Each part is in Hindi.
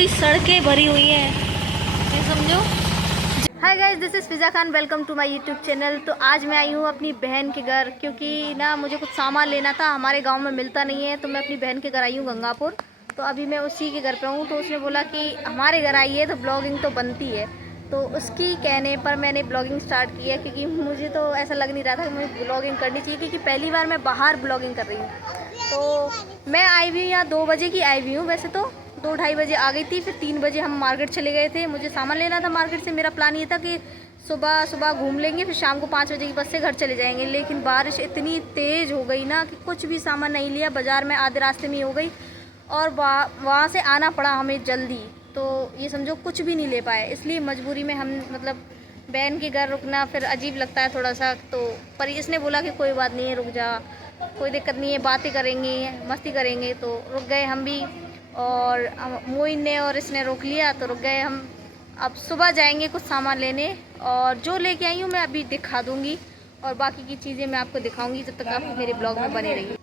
पूरी सड़कें भरी हुई हैं, ये समझो। Hi guys, this is Fiza Khan, welcome to my YouTube channel. तो आज मैं आई हूँ अपनी बहन के घर, क्योंकि ना मुझे कुछ सामान लेना था, हमारे गांव में मिलता नहीं है। तो मैं अपनी बहन के घर आई हूँ गंगापुर। तो अभी मैं उसी के घर पे हूँ। तो उसने बोला कि हमारे घर आई है तो ब्लॉगिंग तो बनती है। तो उसकी कहने पर मैंने ब्लॉगिंग स्टार्ट की है, क्योंकि मुझे तो ऐसा लग नहीं रहा था कि मुझे ब्लॉगिंग करनी चाहिए, क्योंकि पहली बार मैं बाहर ब्लॉगिंग कर रही हूँ। तो मैं आई हुई हूँ यहाँ 2 बजे की आई हुई हूँ, वैसे तो 2-2:30 बजे आ गई थी। फिर 3 बजे हम मार्केट चले गए थे, मुझे सामान लेना था मार्केट से। मेरा प्लान ये था कि सुबह सुबह घूम लेंगे, फिर शाम को 5 बजे की बस से घर चले जाएंगे। लेकिन बारिश इतनी तेज़ हो गई ना कि कुछ भी सामान नहीं लिया, बाज़ार में आधे रास्ते में ही हो गई। और वहाँ से आना पड़ा हमें जल्दी। तो ये समझो कुछ भी नहीं ले पाए, इसलिए मजबूरी में हम मतलब बहन के घर रुकना फिर अजीब लगता है थोड़ा सा। तो पर इसने बोला कि कोई बात नहीं है, रुक जा, कोई दिक्कत नहीं है, बातें करेंगे, मस्ती करेंगे। तो रुक गए हम भी, और मोइन ने और इसने रोक लिया तो रुक गए हम। अब सुबह जाएंगे कुछ सामान लेने, और जो लेके आई हूँ मैं अभी दिखा दूँगी, और बाकी की चीज़ें मैं आपको दिखाऊंगी, जब तक आप मेरे ब्लॉग में बने रहिए।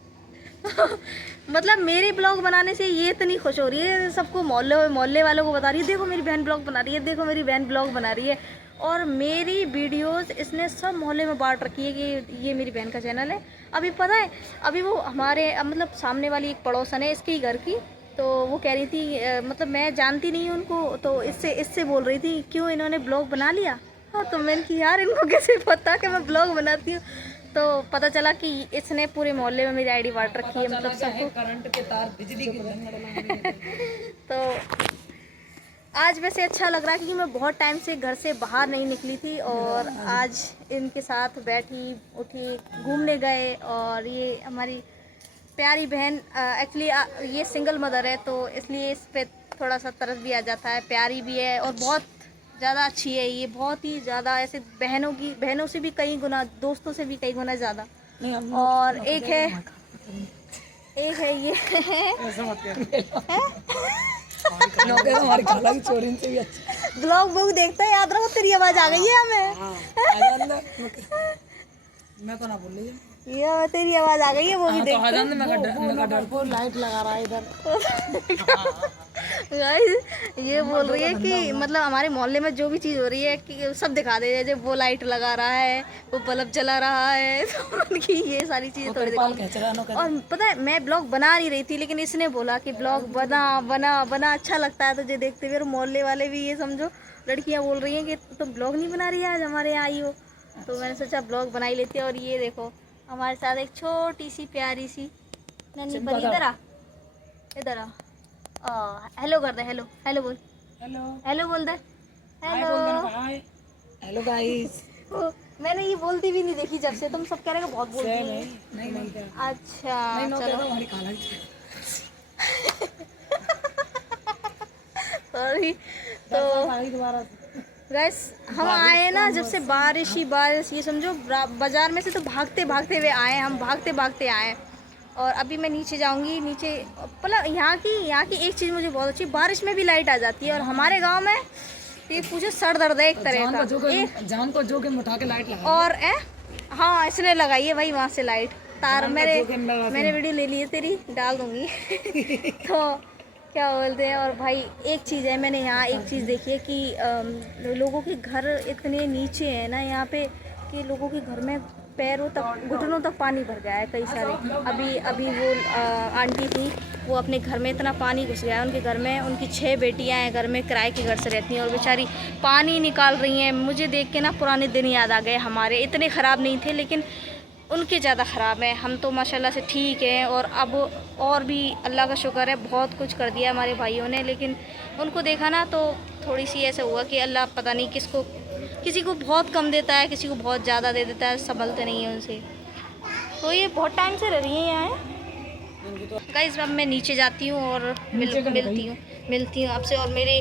मतलब मेरे ब्लॉग बनाने से ये इतनी खुश हो रही है, सबको मोहल्ले वालों को बता रही है, देखो मेरी बहन ब्लॉग बना रही है, देखो मेरी बहन ब्लॉग बना रही है। और मेरी वीडियोस इसने सब मोहल्ले में बांट रखी है कि ये मेरी बहन का चैनल है। अभी पता है, अभी वो हमारे मतलब सामने वाली एक पड़ोसन है इसके ही घर की, तो वो कह रही थी मतलब मैं जानती नहीं हूँ उनको, तो इससे बोल रही थी क्यों इन्होंने ब्लॉग बना लिया। हाँ, तो मैंने कि यार इनको कैसे पता कि मैं ब्लॉग बनाती हूँ। तो पता चला कि इसने पूरे मोहल्ले में मेरी आईडी बांट रखी है, मतलब सबको। करंट के तार बिजली की तो आज वैसे अच्छा लग रहा है, क्योंकि मैं बहुत टाइम से घर से बाहर नहीं निकली थी, और आज इनके साथ बैठी उठी घूमने गए। और ये हमारी प्यारी बहन, एक्चुअली ये सिंगल मदर है, तो इसलिए इस पर थोड़ा सा तरस भी आ जाता है। प्यारी भी है और बहुत ज़्यादा अच्छी है ये, बहुत ही ज़्यादा। ऐसे बहनों से भी कई गुना, दोस्तों से भी कई गुना ज़्यादा। और एक है ये हमारी खाला की चोरी से भी अच्छा ब्लॉग बुक देखता है, याद रखो। तेरी आवाज़ आ गई है हमें। मैं तो ना बोल रही ये तेरी आवाज़ आ गई है, वो भी देखते हैं। मैं लाइट लगा रहा है इधर। गाइस, ये बोल रही है कि मतलब हमारे मोहल्ले में जो भी चीज़ हो रही है कि सब दिखा दे, जैसे वो लाइट लगा रहा है, वो बल्ब जला रहा है, तो उनकी ये सारी चीज़ें थोड़ी दिखाऊंगी। और पता है मैं ब्लॉग बना नहीं रही थी, लेकिन इसने बोला कि ब्लॉग बना बना बना, अच्छा लगता है तुझे देखते हुए। और मोहल्ले वाले भी, ये समझो लड़कियाँ बोल रही हैं कि तुम ब्लॉग नहीं बना रही है, आज हमारे यहाँ आई हो। तो मैंने सोचा ब्लॉग बना ही लेती है। और ये देखो हमारे साथ एक छोटी सी प्यारी सी नन्ही परी, इधर आ, हेलो कर दे, हेलो हेलो बोल, हेलो हेलो बोल दे, हेलो। Hello guys. मैंने ये बोलती भी नहीं देखी जब से, तुम सब कह रहे हो बहुत बोलती है। नहीं अच्छा चलो, हमारी खाला सॉरी। तो दोबारा गैस हम आए ना जब से, बारिश ही बारिश, ये समझो बाजार में से तो भागते भागते हुए आए, हम भागते भागते आए। और अभी मैं नीचे जाऊंगी, नीचे मतलब यहाँ की एक चीज़ मुझे बहुत अच्छी, बारिश में भी लाइट आ जाती है। और हमारे गांव में ये पूछो सर दर्द है एक तरह का, जान को जो के उठा के लाइट लगा। और हाँ इसने लगाई है भाई वहाँ से लाइट तार। मैंने वीडियो ले ली है तेरी, डाल दूंगी। तो क्या बोलते हैं। और भाई एक चीज़ है, मैंने यहाँ एक चीज़ देखी है कि लोगों के घर इतने नीचे हैं ना यहाँ पे, कि लोगों के घर में पैरों तक, घुटनों तक पानी भर गया है कई सारे। अभी वो आंटी थी, वो अपने घर में इतना पानी घुस गया है उनके घर में। उनकी 6 बेटियां हैं घर में, किराए के घर से रहती हैं, और बेचारी पानी निकाल रही हैं। मुझे देख के ना पुराने दिन याद आ गए हमारे। इतने ख़राब नहीं थे, लेकिन उनके ज़्यादा ख़राब है। हम तो माशाल्लाह से ठीक हैं। और अब और भी अल्लाह का शुक्र है, बहुत कुछ कर दिया हमारे भाइयों ने। लेकिन उनको देखा ना तो थोड़ी सी ऐसा हुआ कि अल्लाह पता नहीं किसी को बहुत कम देता है, किसी को बहुत ज़्यादा दे देता है, संभलते नहीं है उनसे। तो ये बहुत टाइम से रह रही है यहाँ। गाइस अब मैं नीचे जाती हूँ और मिलती हूँ आपसे, और मेरे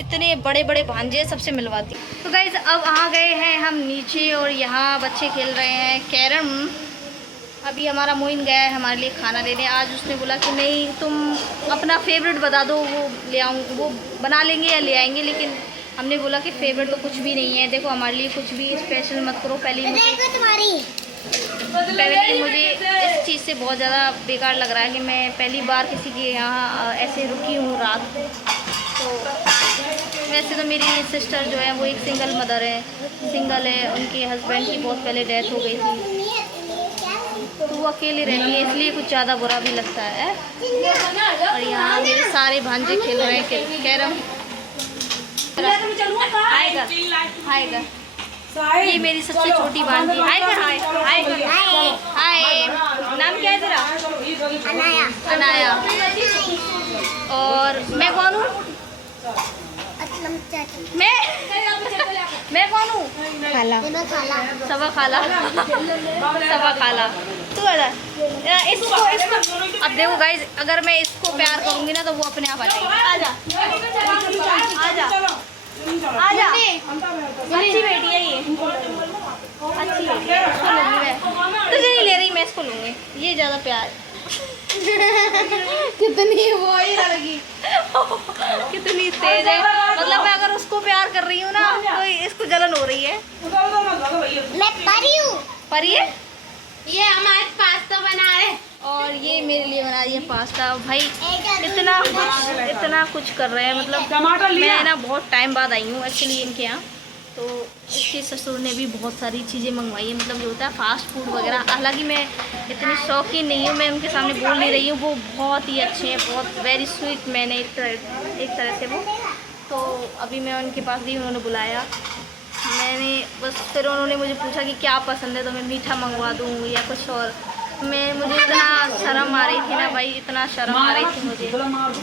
इतने बड़े बड़े भांजे सबसे मिलवाती हूँ। तो गाइस अब आ गए हैं हम नीचे, और यहाँ बच्चे खेल रहे हैं कैरम। अभी हमारा मोइन गया है हमारे लिए खाना लेने। आज उसने बोला कि नहीं तुम अपना फेवरेट बता दो, वो ले आऊँ, वो बना लेंगे या ले आएंगे। लेकिन हमने बोला कि फेवरेट तो कुछ भी नहीं है, देखो हमारे लिए कुछ भी स्पेशल मत करो। पहले मुझे इस चीज़ से बहुत ज़्यादा बेकार लग रहा है कि मैं पहली बार किसी के यहाँ ऐसे रुकी हूँ रात। तो वैसे तो मेरी सिस्टर जो है वो एक सिंगल मदर है, सिंगल है, उनके हस्बैंड की बहुत पहले डेथ हो गई थी, तो वो अकेले रहती है, इसलिए कुछ ज़्यादा बुरा भी लगता है। और यहाँ मेरे सारे भांजे खेल रहे हैं कैरम। आएगा आएगा, ये मेरी सबसे छोटी भांजी। हाय कर, हाय हाय कर, हाय। नाम क्या है तेरा? अनाया। अनाया। और मैं कौन हूँ? मैं कौन हूँ? खाला। सबा खाला। सबा खाला। तू इसको अब देखो गाइज, अगर मैं इसको प्यार करूँगी ना तो वो अपने आप आ जाएगी। आजा आजा आजा, अच्छी बेटी है ये, अच्छी बेटी है, इसको लूँगी मैं। तुझे नहीं ले रही, मैं इसको लूँगी, ये ज़्यादा प्यार। कितनी वो ही लगी, कितनी तेज है, मतलब मैं अगर उसको प्यार कर रही हूँ ना तो इसको जलन हो रही है। मैं परी हूँ। परी है? ये हम आज पास्ता बना रहे हैं और ये मेरे लिए बना रही है पास्ता। भाई इतना कुछ कर रहे हैं, मतलब मैं ना बहुत टाइम बाद आई हूँ एक्चुअली इनके यहाँ, तो इसके ससुर ने भी बहुत सारी चीज़ें मंगवाई है, मतलब जो होता है फास्ट फूड वगैरह। हालांकि मैं इतनी शौकीन नहीं हूँ, मैं उनके सामने बोल नहीं रही हूँ, वो बहुत ही अच्छे हैं, बहुत वेरी स्वीट मैन है एक तरह से वो। तो अभी मैं उनके पास भी, उन्होंने बुलाया, मैंने बस फिर उन्होंने मुझे पूछा कि क्या पसंद है, तो मैं मीठा मंगवा दूँ या कुछ और। मुझे इतना शर्म आ रही थी ना भाई, इतना शर्म आ रही थी मुझे,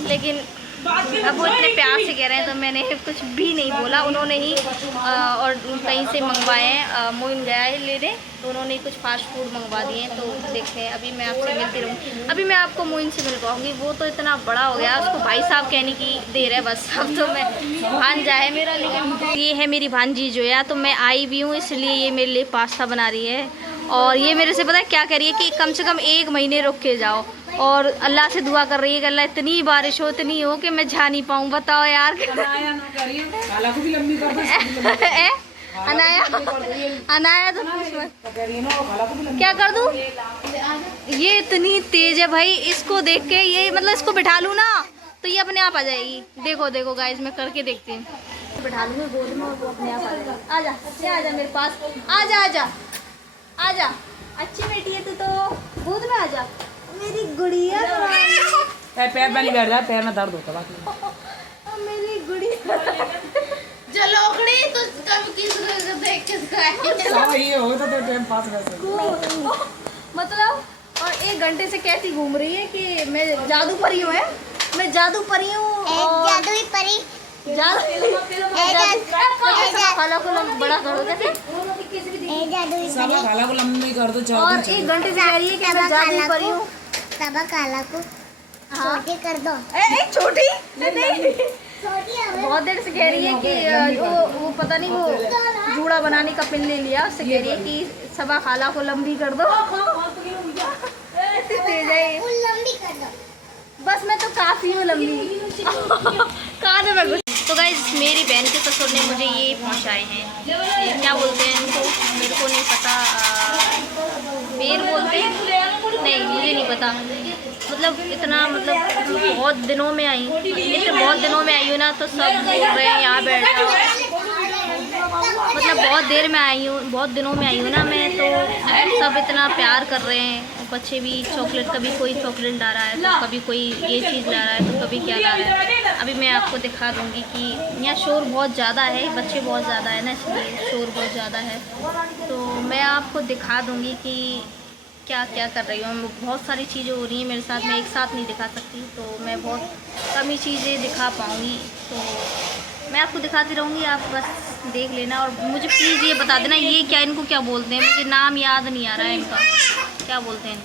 लेकिन अब वो इतने प्यार से कह रहे हैं तो मैंने कुछ भी नहीं बोला। उन्होंने ही और कहीं से मंगवाए हैं, मोइन गया है लेने, तो उन्होंने कुछ फास्ट फूड मंगवा दिए हैं। तो देखते हैं, अभी मैं आपसे मिलती रहूँगी, अभी मैं आपको मोइन से मिल पाऊँगी। वो तो इतना बड़ा हो गया, उसको भाई साहब कहने की देर है बस। अब तो मैं भांजा है मेरा, लेकिन ये है मेरी भांजी जो है, तो मैं आई भी हूँ इसलिए ये मेरे लिए पास्ता बना रही है। और ये मेरे से पता है क्या कह रही है कि कम से कम 1 महीने रुक के जाओ, और अल्लाह से दुआ कर रही है कि अल्लाह इतनी बारिश हो, इतनी हो कि मैं जा नहीं पाऊँ। बताओ यार। अनाया अनाया तो क्या कर दूँ, ये इतनी तेज है भाई, इसको देख के ये मतलब इसको बिठा लूँ ना तो ये अपने आप आ जाएगी। देखो देखो गाइस, मैं करके देखती हूँ, बिठा लूँगी गोद में और वो अपने आप आ जाएगी। आजा आजा मेरे पास, आजा आजा आजा, अच्छी बेटी है तू, तो गोद में आजा मेरी गुड़िया। पैर में नहीं बैठ रहा, पैर में दर्द होता है मेरी गुड़िया। जलोकड़ी तो कब किस देख के ये होता तो टाइम पास कर सकते, मतलब। और 1 घंटे से कैसी घूम रही है कि मैं जादू परी हूँ, मैं जादू परी हूँ। जादुई परी, खाला को बड़ा करो जैसे, खाला को लंबी कर दो। और 1 घंटे से कह रही है कि मैं जादू परी हूँ। सबा काला को छोटी कर दो। छोटी नहीं, बहुत देर से कह रही है कि वो पता नहीं, वो जूड़ा बनाने का पिन ले लिया, उससे कह रही है कि सबा खाला को लंबी कर दो। तेज है, लंबी कर दो। बस मैं तो काफ़ी हूँ लंबी। कान में घुस। तो गाइस, मेरी बहन के ससुर ने मुझे ये पहुँचाए हैं, ये क्या बोलते हैं इनको, मेरे को नहीं पता, बेर बोलते हैं, नहीं मुझे नहीं पता। मतलब इतना, मतलब बहुत दिनों में आई, बहुत दिनों में आई हूँ ना, तो सब बोल रहे हैं यहाँ बैठ जाओ। मतलब बहुत देर में आई हूँ, बहुत दिनों में आई हूँ ना मैं, तो सब इतना प्यार कर रहे हैं। बच्चे भी चॉकलेट, कभी कोई चॉकलेट ला रहा है, तो कभी कोई ये चीज़ ला रहा है, तो कभी क्या ला रहा है। अभी मैं आपको दिखा दूँगी कि यहाँ शोर बहुत ज़्यादा है, बच्चे बहुत ज़्यादा है ना, इसलिए शोर बहुत ज़्यादा है। तो मैं आपको दिखा दूँगी कि क्या क्या कर रही हूँ। बहुत सारी चीज़ें हो रही हैं मेरे साथ, मैं एक साथ नहीं दिखा सकती, तो मैं बहुत कम ही चीज़ें दिखा पाऊँगी। तो मैं आपको दिखाती रहूँगी, आप बस देख लेना। और मुझे प्लीज़ ये बता देना, ये क्या, इनको क्या बोलते हैं, मुझे नाम याद नहीं आ रहा है इनका, क्या बोलते हैं।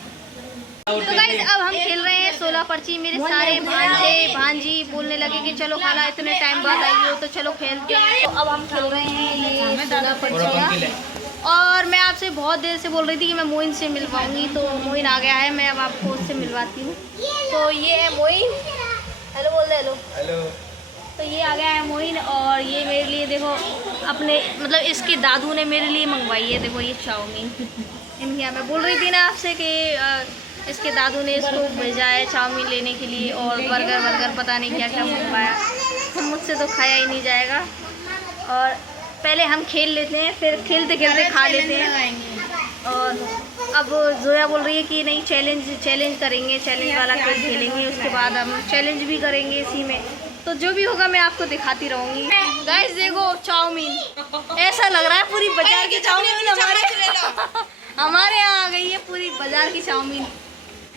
तो गाइस, अब हम खेल रहे हैं 16 पर्ची। मेरे सारे भांजे भांजी बोलने लगे कि चलो खाला इतने टाइम बाद आई हो, तो चलो खेलते हैं। तो अब हम खेल रहे हैं ये 16 पर्ची का। और मैं आपसे बहुत देर से बोल रही थी कि मैं मोइन से मिल पाऊँगी, तो मोइन आ गया है, मैं अब आपको उससे मिलवाती हूँ। तो ये है मोइन, हेलो बोल दे, हेलो हेलो। तो ये आ गया है मोइन, और ये मेरे लिए देखो अपने, मतलब इसके दादू ने मेरे लिए मंगवाई है, देखो ये चाउमीन। इनके यहाँ मैं बोल रही थी ना आपसे कि इसके दादू ने इसको भेजा है चाउमीन लेने के लिए और बर्गर पता नहीं क्या क्या मंगवाया। मुझसे तो खाया ही नहीं जाएगा। और पहले हम खेल लेते हैं, फिर खेलते खेलते खा लेते हैं। और अब जोया बोल रही है कि नहीं चैलेंज करेंगे, चैलेंज वाला खेल खेलेंगे, उसके बाद हम चैलेंज भी करेंगे इसी में। तो जो भी होगा मैं आपको दिखाती रहूँगी। गाइस देखो चाउमीन, ऐसा लग रहा है पूरी बाजार की चाउमीन हमारे यहाँ आ गई है, पूरी बाजार की चाउमीन।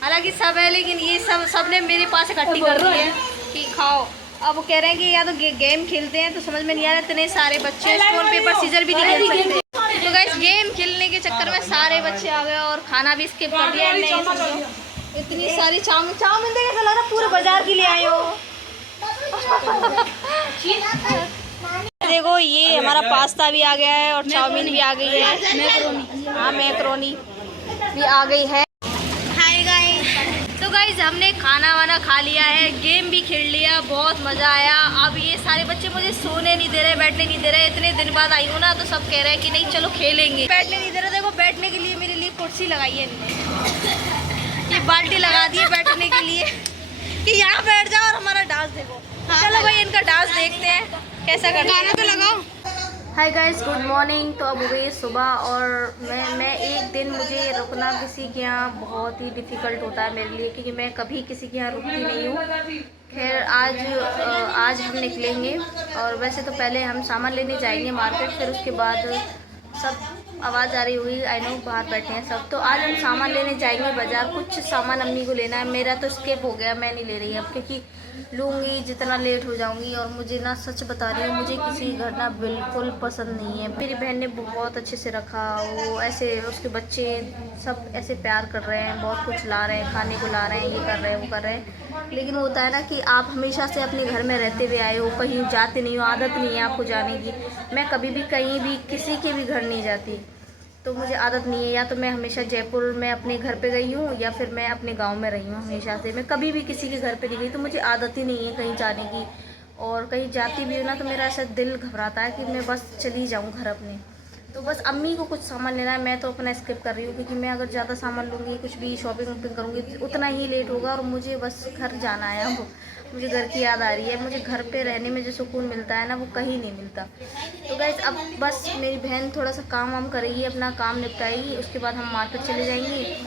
हालांकि सब है लेकिन ये सबने मेरे पास इकट्ठी कर दी है कि खाओ। अब वो कह रहे हैं कि या तो गेम खेलते हैं, तो समझ में नहीं आ रहा, इतने सारे बच्चे स्टोन पेपर सीजर भी नहीं खेल सकते। तो गाइस गेम खेलने के चक्कर में सारे बच्चे आ गए और खाना भी स्किप कर दिया इनने। समझो इतनी सारी चाउमीन देख, ऐसा लग रहा पूरे बाजार की ले आए हो। देखो ये हमारा पास्ता भी आ गया है और चाउमीन भी आ गई है, हाँ मैक्रोनी भी आ गई है। हाय गाइस, तो गाइस हमने खाना वाना खा लिया है, गेम भी खेल लिया, बहुत मज़ा आया। अब ये सारे बच्चे मुझे सोने नहीं दे रहे, बैठने नहीं दे रहे। इतने दिन बाद आई हूँ ना, तो सब कह रहे हैं कि नहीं चलो खेलेंगे। बैठने नहीं दे रहे। देखो बैठने के लिए मेरे लिए कुर्सी लगाई है इन्होंने, ये बाल्टी लगा दी है बैठने के लिए कि यहाँ बैठ जाओ और हमारा डांस देखो। चलो भाई इनका डांस देखते हैं कैसा करते हैं। गाना तो लगाओ। Hi guys, good morning. तो अब हो गई सुबह और मैं एक दिन मुझे रुकना किसी के यहाँ बहुत ही डिफ़िकल्ट होता है मेरे लिए, क्योंकि मैं कभी किसी के यहाँ रुकती नहीं हूँ। खैर आज हम निकलेंगे और वैसे तो पहले हम सामान लेने जाएंगे मार्केट, फिर उसके बाद सब आवाज़ आ रही हुई, आई नो बाहर बैठे हैं सब। तो आज हम सामान लेने जाएंगे बाज़ार। कुछ सामान अम्मी को लेना है, मेरा तो स्किप हो गया, मैं नहीं ले रही अब, क्योंकि लूँगी जितना लेट हो जाऊँगी। और मुझे ना सच बता रही हूँ, मुझे किसी घर ना बिल्कुल पसंद नहीं है। मेरी बहन ने बहुत अच्छे से रखा, वो ऐसे उसके बच्चे सब ऐसे प्यार कर रहे हैं, बहुत कुछ ला रहे हैं, खाने को ला रहे हैं, ये कर रहे हैं वो कर रहे हैं। लेकिन होता है ना कि आप हमेशा से अपने घर में रहते हुए आए हो, कहीं जाते नहीं हो, आदत नहीं है आपको जाने की। मैं कभी भी कहीं भी किसी के भी घर नहीं जाती, तो मुझे आदत नहीं है। या तो मैं हमेशा जयपुर में अपने घर पे गई हूँ या फिर मैं अपने गांव में रही हूँ हमेशा से। मैं कभी भी किसी के घर पे नहीं गई, तो मुझे आदत ही नहीं है कहीं जाने की। और कहीं जाती भी हूँ ना, तो मेरा ऐसा दिल घबराता है कि मैं बस चली जाऊँ घर अपने। तो बस अम्मी को कुछ सामान लेना है, मैं तो अपना स्किप कर रही हूँ, क्योंकि मैं अगर ज़्यादा सामान लूँगी, कुछ भी शॉपिंग वॉपिंग करूँगी, उतना ही लेट होगा और मुझे बस घर जाना है। अब मुझे घर की याद आ रही है। मुझे घर पे रहने में जो सुकून मिलता है ना, वो कहीं नहीं मिलता। तो गाइस अब बस मेरी बहन थोड़ा सा काम वाम करेगी, अपना काम निपटाएगी, उसके बाद हम मार्केट चले जाएंगे।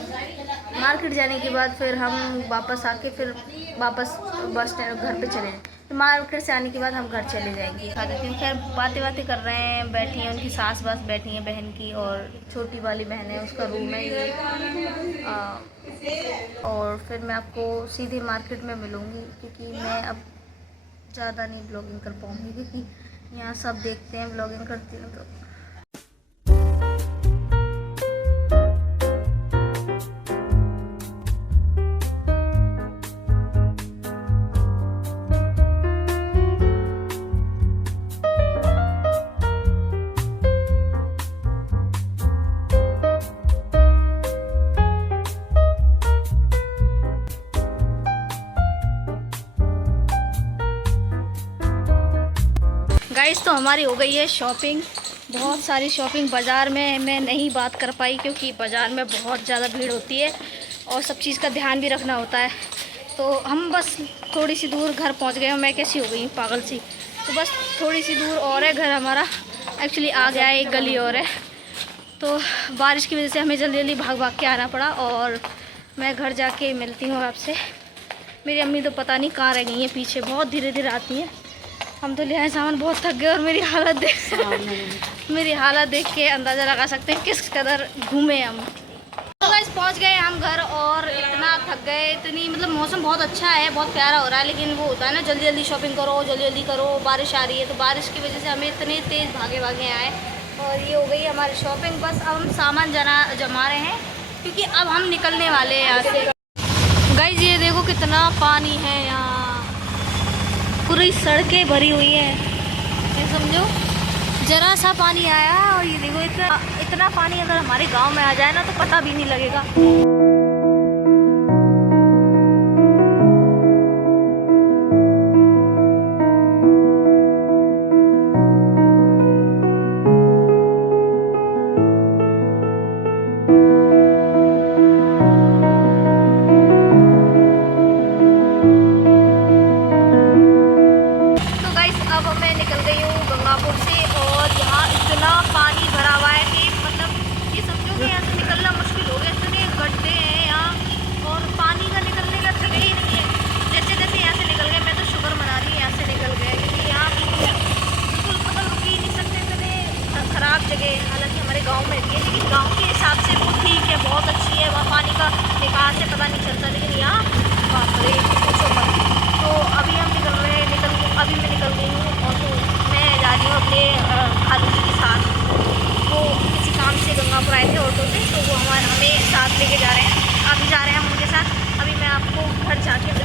मार्केट जाने के बाद फिर हम वापस आके फिर वापस बस स्टैंड घर पे चले जाएंगे। तो मार्केट से आने के बाद हम घर चले जाएंगे। खा देती हूँ। खैर बातें कर रहे हैं, बैठी हैं उनकी सास बास बैठी हैं बहन की, और छोटी वाली बहन है उसका रूम है ये। और फिर मैं आपको सीधे मार्केट में मिलूँगी, क्योंकि मैं अब ज़्यादा नहीं ब्लॉगिंग कर पाऊँगी, क्योंकि यहाँ सब देखते हैं ब्लॉगिंग करती हूँ तो। गाइस तो हमारी हो गई है शॉपिंग, बहुत सारी शॉपिंग। बाज़ार में मैं नहीं बात कर पाई, क्योंकि बाज़ार में बहुत ज़्यादा भीड़ होती है और सब चीज़ का ध्यान भी रखना होता है। तो हम बस थोड़ी सी दूर घर पहुंच गए। मैं कैसी हो गई हूँ पागल सी। तो बस थोड़ी सी दूर और है घर हमारा, एक्चुअली आ गया है, एक गली और है। तो बारिश की वजह से हमें जल्दी जल्दी भाग भाग के आना पड़ा, और मैं घर जाके मिलती हूँ आपसे। मेरी अम्मी तो पता नहीं कहाँ रह गई हैं, पीछे बहुत धीरे धीरे आती हैं। हम तो ले आए सामान, बहुत थक गए, और मेरी हालत देख के अंदाज़ा लगा सकते हैं किस कदर घूमे हम। तो गाइस पहुंच गए हम घर, और इतना थक गए, इतनी मतलब मौसम बहुत अच्छा है, बहुत प्यारा हो रहा है, लेकिन वो होता है ना जल्दी जल्दी शॉपिंग करो, जल्दी जल्दी करो। बारिश आ रही है, तो बारिश की वजह से हमें इतने तेज़ भागे भागे आए, और ये हो गई हमारी शॉपिंग। बस अब हम सामान जमा रहे हैं, क्योंकि अब हम निकलने वाले हैं यहाँ से। गाइस ये देखो कितना पानी है यहाँ, पूरी सड़कें भरी हुई है, ये समझो जरा सा पानी आया। और ये देखो इतना पानी अगर हमारे गांव में आ जाए ना, तो पता भी नहीं लगेगा। लेके जा रहे हैं, अभी जा रहे हैं हम उनके साथ। अभी मैं आपको घर जाके